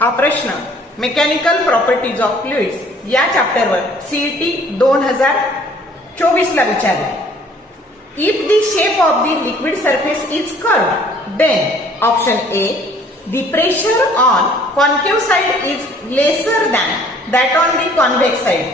हा प्रश्न mechanical properties of fluids या चॅप्टरवर सीईटी 2024 ला विचारला. If the shape of the liquid surface is curved, then option A, the pressure on concave side is lesser than that on the convex side.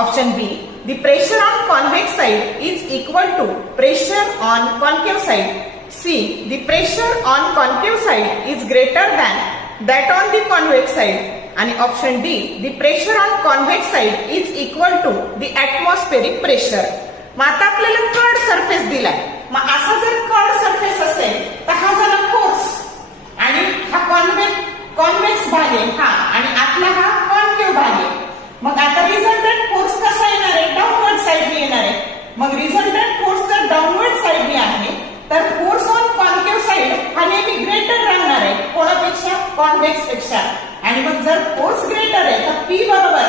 Option B, the pressure on convex side is equal to pressure on concave side. C, the pressure on concave side is greater than that on the convex side. आणि option D, the pressure on convex side is equal to the atmospheric pressure. मग आता आपल्याला curved surface दिलाय. मग असा जर curved surface असेल तर हा झाला फोर्स आणि हा कॉन्वेक्स भाग आहे हा, आणि आतला हा कॉन्केव्ह भाग आहे. मग आता रिझल्टंट फोर्स कसा येणार आहे? डाऊनवर्ड साइडने येणार आहे. मग रिझल्टंट फोर्स जर डाऊनवर्ड साइडने आहे तर फोर्स ऑन कॉन्केव्ह साइड हा नेहमी ग्रेटर राहणार आहे कोणापेक्षा? कॉन्वेक्स पेक्षा. आणि मग जर फोर्स ग्रेटर आहे तर पी बरोबर,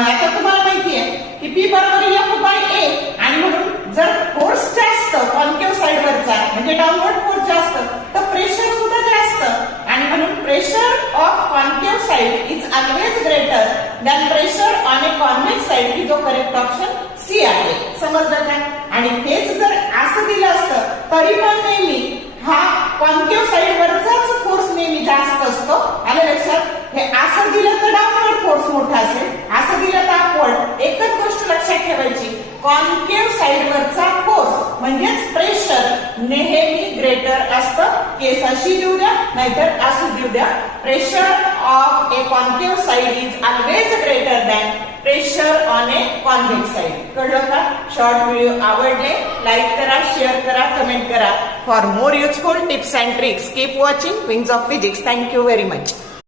आता तुम्हाला माहिती आहे की पी बरोबर एफ बाय ए, आणि म्हणून जर फोर्स जास्त कॉन्केव्ह साइड वरचा म्हणजे डाऊनवर्ड फोर्स जास्त तर प्रेशर सुद्धा जास्त, आणि म्हणून pressure of concave side is always greater than pressure on a convex side, की जो करेक्ट ऑप्शन सी आहे. समजलं का? आणि तेच जर असं दिलं असतं तरी पण नेहमी हा कॉन्केव्ह साइड वरचाच फोर्स नेहमी जास्त असतो. आलं लक्षात? हे असं दिलं तर डाऊनवर्ड फोर्स मोठा असेल, असं दिलं तर अपवर्ड. एकच गोष्ट लक्षात ठेवायची, कॉन्केव्ह साइड वरचा फोर्स म्हणजेच प्रेशर नेहमी ग्रेटर असतं. केस अशी देऊ द्या नाहीतर असू देऊ द्या, pressure of A concave side is always greater than pressure on a convex side. कळलं का? शॉर्ट व्हिडिओ आवडले लाईक करा, शेअर करा, कमेंट करा. For more useful tips and tricks keep watching wings of physics. Thank you very much.